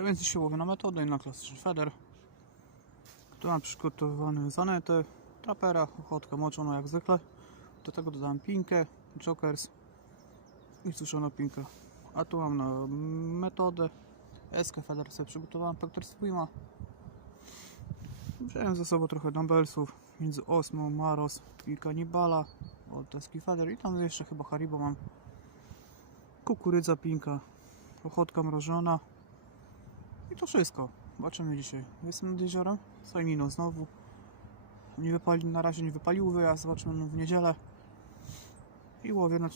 Tak więc dzisiaj łowię na metodę na klasyczny feder. Tu mam przygotowany zanetę, trapera, ochotkę moczoną jak zwykle. Do tego dodałem pinkę, jokers i suszoną pinkę. A tu mam na metodę SK Feder sobie przygotowałem Pector Swima. Wziąłem ze sobą trochę dumbbellsów, między Osmą, Maros i Kanibala od Eski Feder i tam jeszcze chyba Haribo mam. Kukurydza, pinka, ochotka mrożona i to wszystko. Zobaczymy dzisiaj. Jestem nad jeziorem, Sajmino znowu. Nie wypali, na razie nie wypalił wyjazd, zobaczymy w niedzielę. I łowię na,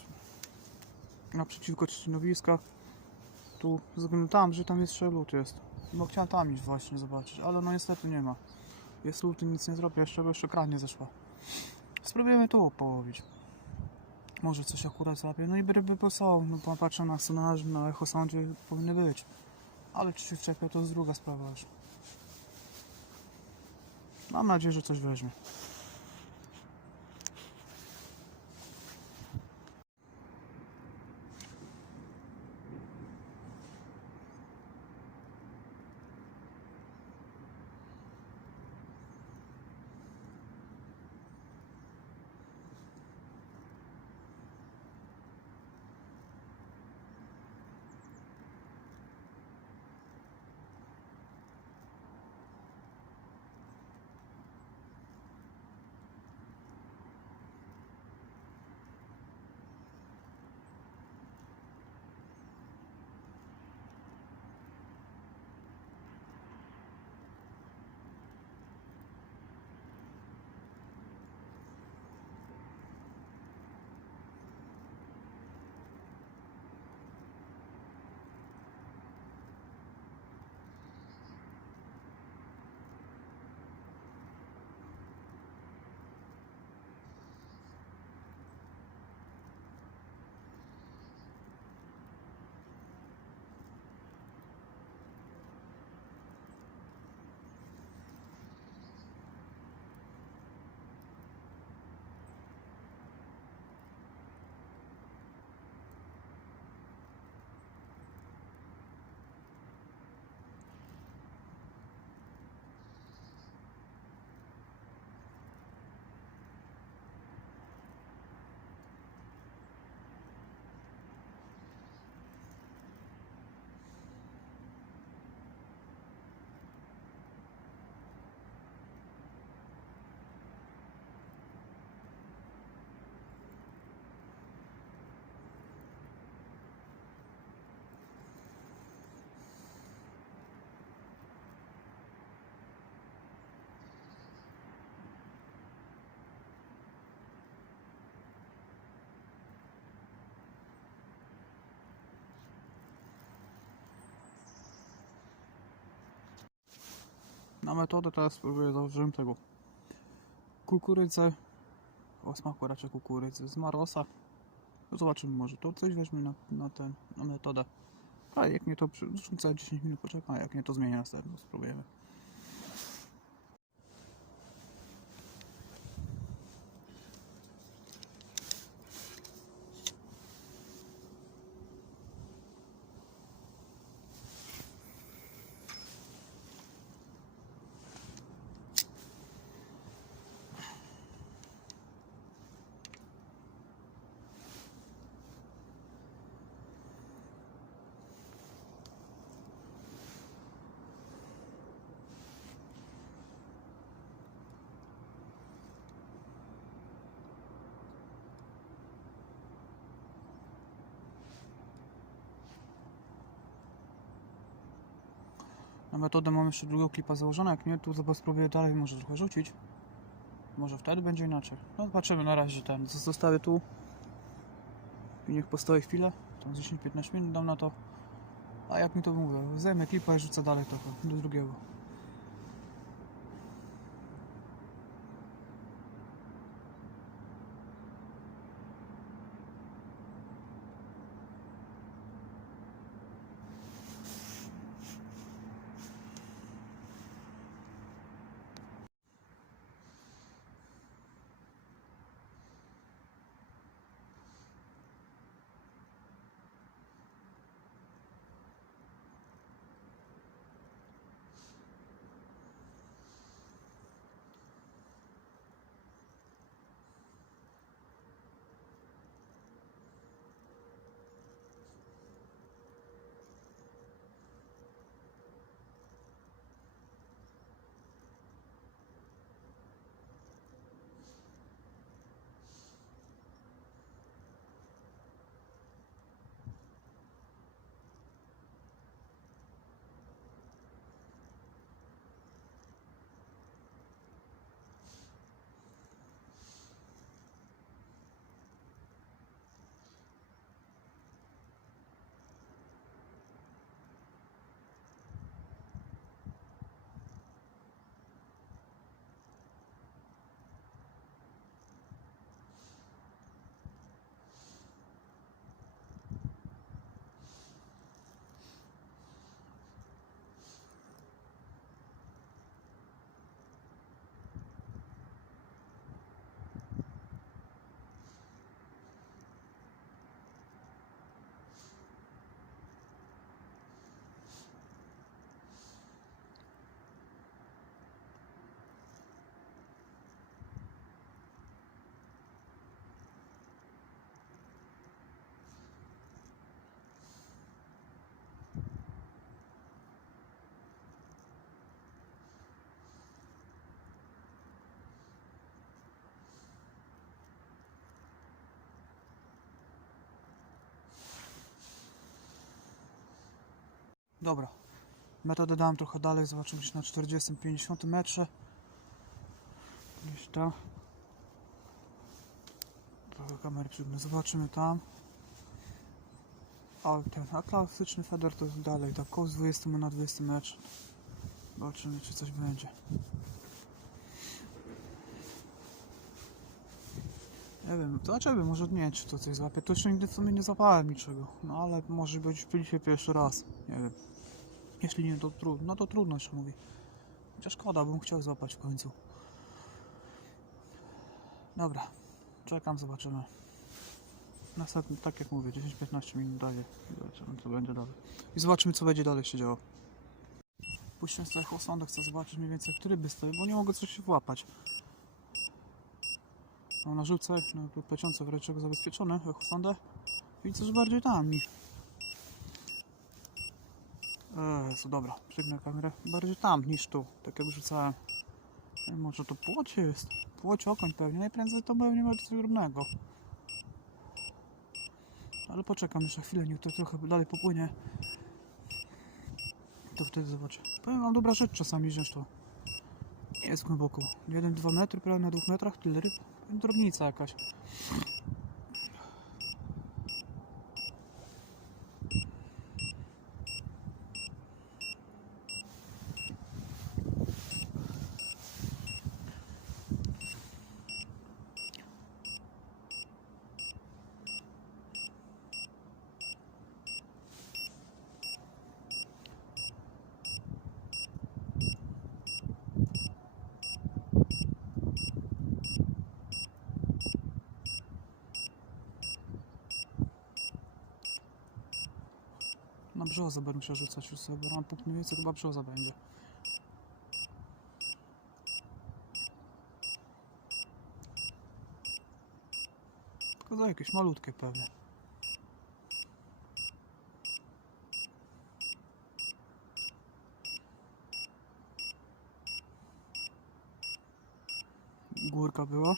naprzeciwko Trzcinowiska. Tu, tam, że tam jeszcze lód jest. No chciałem tam iść właśnie zobaczyć, ale no niestety nie ma. Jest lód i nic nie zrobię, jeszcze, bo jeszcze kran nie zeszła. Spróbujemy tu połowić. Może coś akurat złapię. No i ryby po są, no popatrzę na sonarz, na echo soundzie powinny być. Ale czy się wczepia, to jest druga sprawa już. Mam nadzieję, że coś weźmie. Na metodę teraz spróbuję założyłem tego kukurydzę. O smaku raczej kukurydzy. Z Marosa. No zobaczymy może to coś weźmie na, na ten na metodę. A jak nie to rzucę 10 minut poczekam jak nie to zmienię następną. Spróbujemy Na metodę mam jeszcze drugiego klipa założona, jak nie, to zobacz, spróbuję dalej może trochę rzucić. Może wtedy będzie inaczej. No zobaczymy na razie ten. Zostawię tu. I niech postoi chwilę. Tam 10-15 minut dam na to. A jak mi to mówię, zajmę klipa i rzucę dalej trochę do drugiego. Dobra. Metodę dałem trochę dalej, zobaczymy gdzieś na 40-50 metrze. Gdzieś tam. Trochę kamery przygnę. Zobaczymy tam. A ten, a klasyczny feder to jest dalej, tak koło z 20 na 20 metrze. Zobaczymy czy coś będzie. Nie wiem, zobaczymy, może nie czy to coś złapie. To jeszcze nigdy w sumie nie złapałem niczego. No ale może być w pilifie pierwszy raz. Nie wiem. Jeśli nie, to trudno. No to trudno się mówi. Chociaż szkoda, bym chciał złapać w końcu. Dobra. Czekam, zobaczymy. Następny, tak jak mówię, 10-15 minut dalej. Zobaczymy, co będzie dalej. I zobaczymy, co będzie dalej się działo. Puściłem sobie chłosądę, chcę zobaczyć mniej więcej, który by stoi, bo nie mogę coś włapać. Mam na żółce, na plecionce wręczego zabezpieczone, chłosądę. I coś bardziej tam. Jezu, dobra, przygnę kamerę. Bardziej tam niż tu, tak jak rzucałem. Ej, może to płocie jest? Płocie okoń pewnie, najprędzej to pewnie będzie coś drobnego. Ale poczekam jeszcze chwilę, niech to trochę dalej popłynie. To wtedy zobaczę. Powiem wam, dobra rzecz czasami wziąć to. Nie jest głęboko. 1-2 metry, prawie na 2 metrach, tyle ryb. Drobnica jakaś. Brzozę musiał rzucać już sobie, bo mam punkt mniej więcej chyba brzoza będzie. Tylko za jakieś malutkie pewnie. Górka była.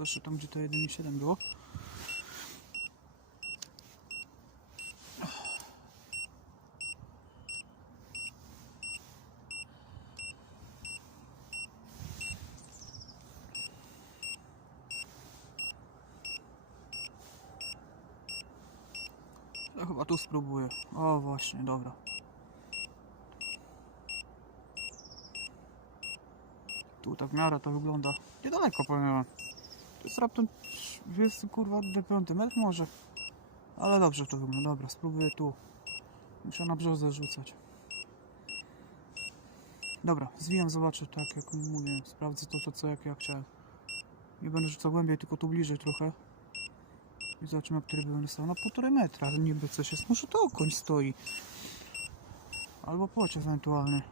Jeszcze tam, gdzie to 1,7 było. Ja chyba tu spróbuję. O właśnie, dobra. Tu tak w miarę to wygląda. Niedaleko powiem wam. To jest raptem 20 kurwa do 5 metr może. Ale dobrze to wygląda. Dobra, spróbuję tu. Muszę na brzozę rzucać. Dobra, zwijam, zobaczę tak jak mówię. Sprawdzę to, to co jak ja chciałem. Nie będę rzucał głębiej, tylko tu bliżej trochę. I zobaczymy, który będę stał na półtorej metra. Niby coś jest. Może to koń stoi. Albo płoć ewentualnie.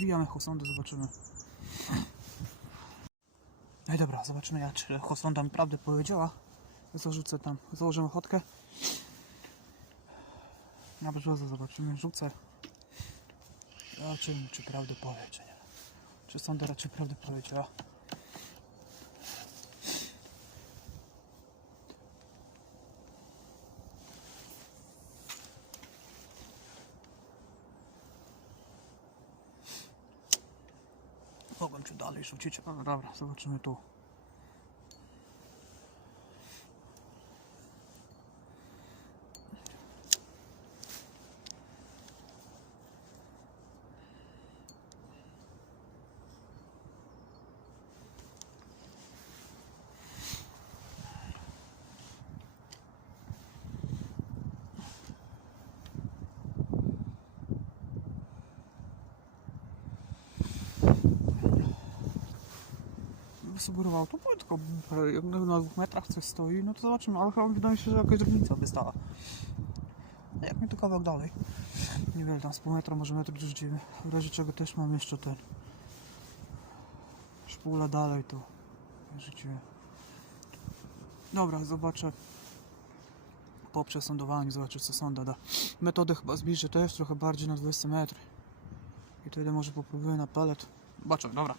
Dobra, zwijamy hosondę, zobaczymy. No i dobra, zobaczymy jak, czy hosonda mi prawdę powiedziała. Zarzucę tam, założę ochotkę. Na brzozę zobaczymy, rzucę. Zobaczymy, czy prawdę powie, czy nie. Czy sonda raczej prawdę powiedziała. Mogłem czy dalej rzucić, ale dobra, zobaczymy tu. Sugerował, to płytko, jak na dwóch metrach coś stoi, no to zobaczymy, ale chyba wydaje mi się, że jakaś różnica by stała. Jak mi to kawałek dalej, niewiele tam z pół metra, może metr dorzucimy, w razie czego też mam jeszcze ten szpula dalej, to rzucimy. Dobra, zobaczę po przesądowaniu, zobaczę co sonda da. Metodę chyba zbliżę też trochę bardziej na 20 metry. I wtedy może popróbuję na palet. Zobaczę, dobra.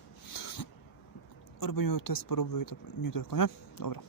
Robimy test, porobimy to nie tylko, nie? Dobra.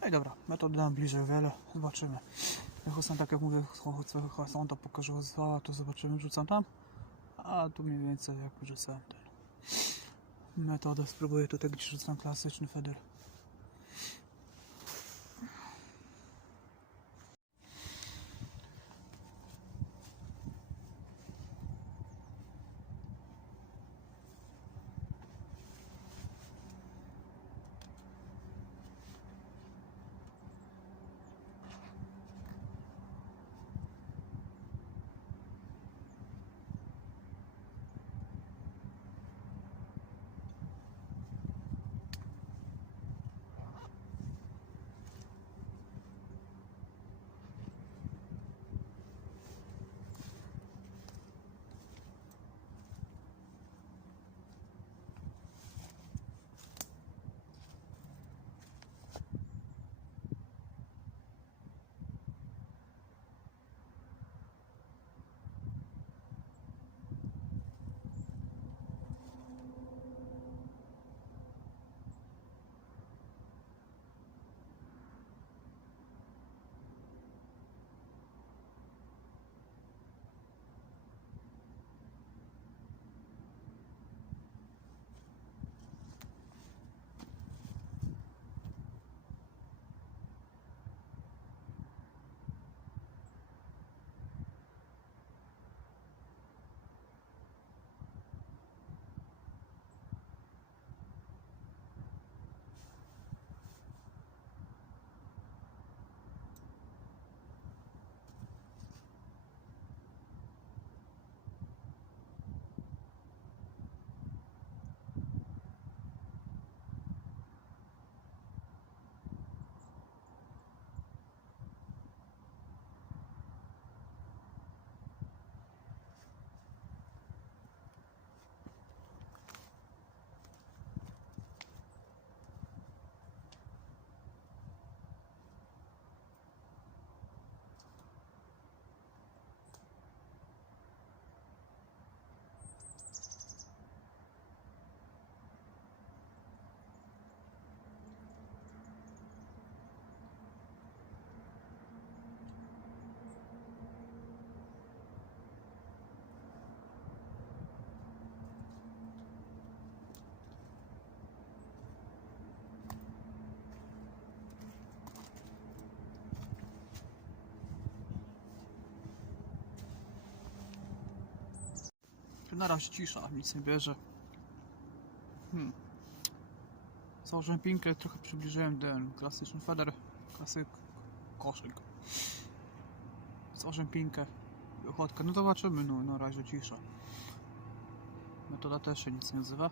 No i dobra, metody nam bliżej wiele, zobaczymy. Są tak jak mówię, są to pokaże została, to zobaczymy, rzucam tam. A tu mniej więcej jak rzucałem ten. Metodę spróbuję tutaj gdzie rzucam klasyczny feder. Na razie cisza, nic nie bierze. Hmm. Założyłem pinkę, trochę przybliżyłem ten klasyczny feder, klasyk koszyk. Założyłem pinkę, ochotkę, no zobaczymy, no na razie cisza. Metoda też się nic nie nazywa.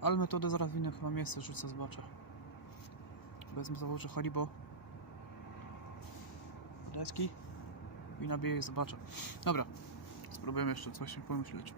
Ale metodę zaraz w innym chyba miejsce rzucę, zobaczę. Wezmę założę Haribo. Deski. I nabiję i zobaczę. Dobra. Spróbujemy jeszcze coś pomyśleć.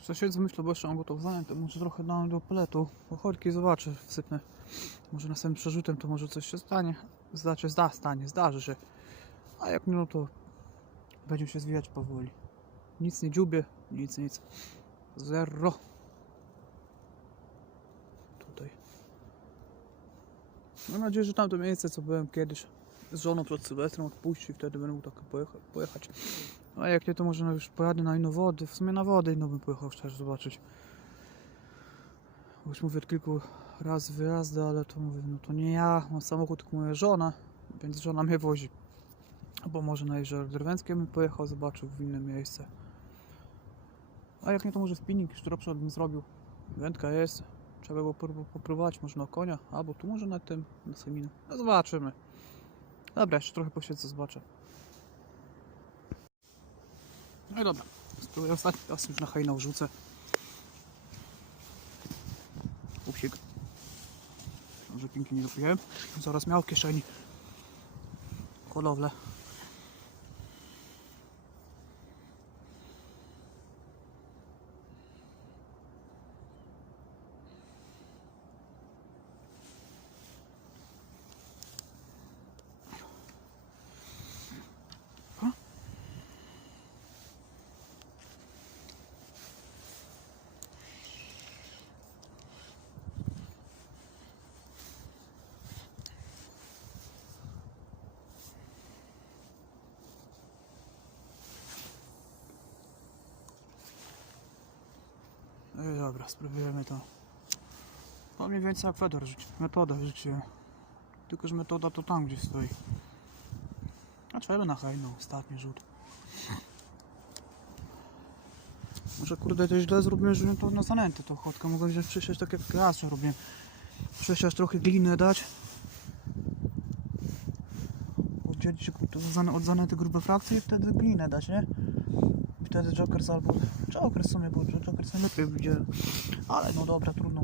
Jeszcze siedzę, myślę, bo jeszcze mam gotowane, to może trochę dam do peletu. Ochotki zobaczę, wsypnę. Może następnym przerzutem to może coś się stanie. Znaczy, zda, stanie, zdarzy się. A jak nie, no to będzie się zwijać powoli. Nic nie dziubię, nic, nic. Zero. Tutaj. Mam nadzieję, że tamto miejsce, co byłem kiedyś z żoną przed Sylwestrem odpuści, wtedy będę mógł tak pojecha- pojechać. A jak nie, to może no już pojadę na inne wody. W sumie na wody inną bym pojechał szczerze zobaczyć. Już mówię kilku razy wyjazdy, ale to mówię, no to nie ja, mam samochód, tylko moja żona, więc żona mnie wozi. Albo może na Jezioro Drwęckie bym pojechał, zobaczył w inne miejsce. A jak nie, to może spinning sztropszot bym zrobił. Wędka jest, trzeba prób- popróbować, może na konia, albo tu może na tym, na seminę. No zobaczymy. Dobra, jeszcze trochę posiedzę, zobaczę. No i dobra, spróbuję ostatni raz już na hejnał rzucę. Upsik. Może pinki nie dopiję. Zaraz miał w kieszeni hodowlę. No i dobra, spróbujemy to. No mniej więcej jak Fedor życie. Metoda życie. Tylko, że metoda to tam gdzieś stoi. A trzeba na hejną, ostatni rzut. Może kurde to źle zrobiłem, że to na zanęty to chodkę. Mogę wziąć przesiać tak jak raz robię. Przesiać trochę gliny dać. Oddzielić od zanęty grube frakcje i wtedy glinę dać, nie? Wtedy Jokers albo... Jokers w sumie, bo Jokers najlepiej wyjdzie. Ale no dobra, trudno.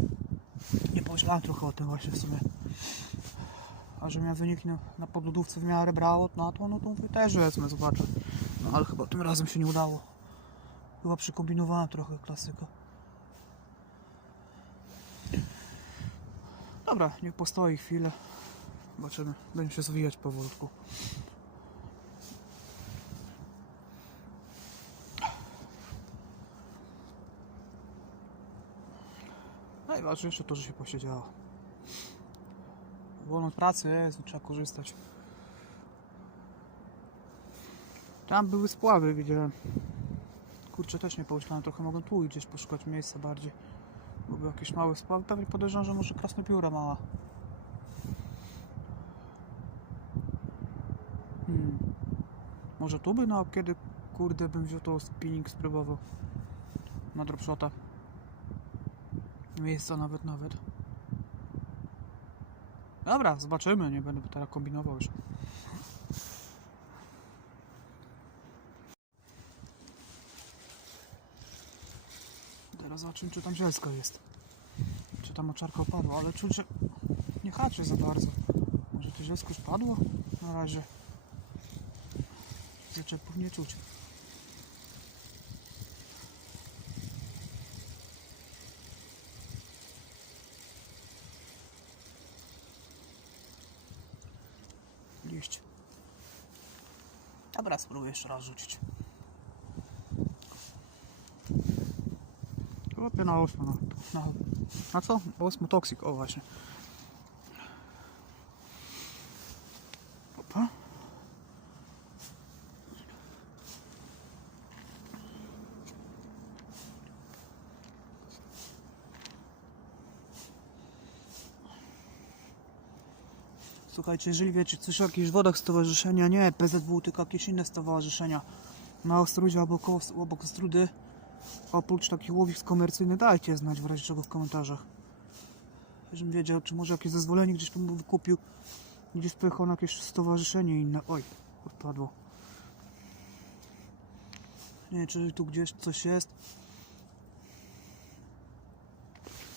Nie pomyślałem trochę o tym właśnie w sumie. A że miałem wynik na, na podlodówce w miarę brało na to, no to mówię, też wezmę, zobaczę. No ale chyba tym razem się nie udało. Chyba przykombinowałem trochę klasyka. Dobra, niech postoi chwilę. Zobaczymy. Będzie się zwijać powolutku. Najważniejsze to, że się posiedziało. Wolną od pracy jest, trzeba korzystać. Tam były spławy, widziałem. Kurczę, też nie pomyślałem, trochę mogą tu gdzieś poszukać miejsca bardziej. Bo były jakieś małe spławy. Pewnie podejrzewam, że może krasnopióra mała. Hmm. Może tu by, no kiedy kurde bym wziął to spinning spróbował. Na dropshota. Miejsca nawet, nawet. Dobra, zobaczymy, nie będę teraz kombinował już. Teraz zobaczymy, czy tam zielsko jest. Czy tam oczarka opadła, ale czuć, że nie haczy za bardzo. Może to zielsko już padło? Na razie. Zaczepów nie czuć. Liść. Dobra, spróbuję jeszcze raz rzucić. Chłopie na ósmo, no. Na, na co? Ósmo toksik, o właśnie. Słuchajcie, jeżeli wiecie coś o jakichś wodach stowarzyszenia, nie PZW, tylko jakieś inne stowarzyszenia na Ostrudzie albo obok Ostrudy, oprócz takich łowisk komercyjnych, dajcie znać w razie czego w komentarzach. Żebym wiedział, czy może jakieś zezwolenie gdzieś bym wykupił, gdzieś pojechał na jakieś stowarzyszenie inne. Oj, odpadło. Nie wiem, czy tu gdzieś coś jest.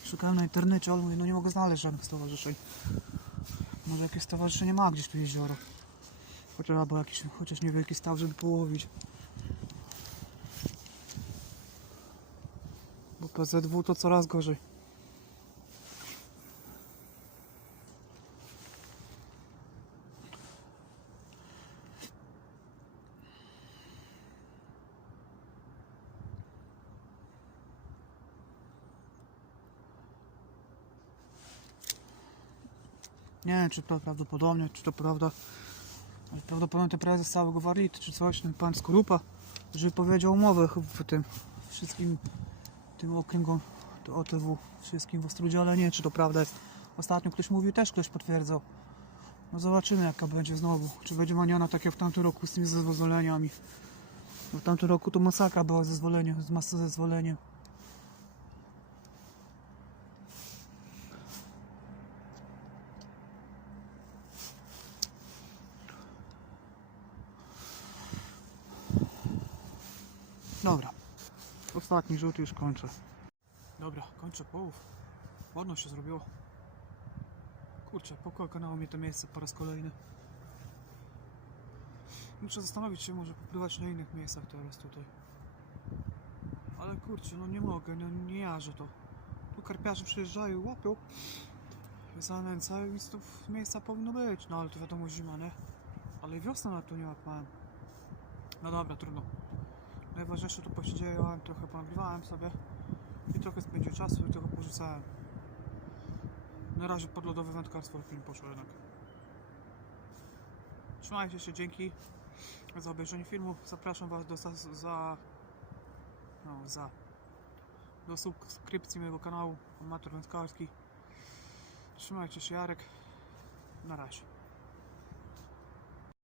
Szukałem na internecie, ale mówię, no nie mogę znaleźć żadnych stowarzyszeń. Może jakieś stowarzyszenie ma gdzieś tu jezioro. Chociaż albo jakiś, chociaż niewielki staw, żeby połowić. Bo PZW to coraz gorzej. Nie wiem, czy to prawdopodobnie, czy to prawda. Prawdopodobnie ten prezes całego Warlit, czy coś, ten pan Skorupa, że powiedział umowę w tym wszystkim tym okręgom OTW, wszystkim w Ostrudzie, ale nie czy to prawda jest. Ostatnio ktoś mówił, też ktoś potwierdzał. No zobaczymy jaka będzie znowu. Czy będzie maniana tak jak w tamtym roku z tymi zezwoleniami. W tamtym roku to masakra była ze zezwoleniem, z masą zezwoleniem. Dobra. Ostatni rzut już kończę. Dobra, kończę połów. Ładno się zrobiło. Kurczę, pokonało mnie to miejsce po raz kolejny. Muszę zastanowić się, może popływać na innych miejscach teraz tutaj. Ale kurczę, no nie mogę, no nie jarzę to. Tu karpiarze przyjeżdżają, łapią. Zanęcają, więc tu miejsca powinno być. No ale to wiadomo zima, nie? Ale i wiosna na to nie łapałem. No dobra, trudno. Najważniejsze to posiedziałem, trochę ponagrywałem sobie i trochę spędziłem czasu i trochę porzucałem. Na razie podlodowe wędkarstwo film poszło jednak. Trzymajcie się, dzięki za obejrzenie filmu. Zapraszam Was do za, za no, za do subskrypcji mojego kanału Amator Wędkarski. Trzymajcie się, Jarek. Na razie.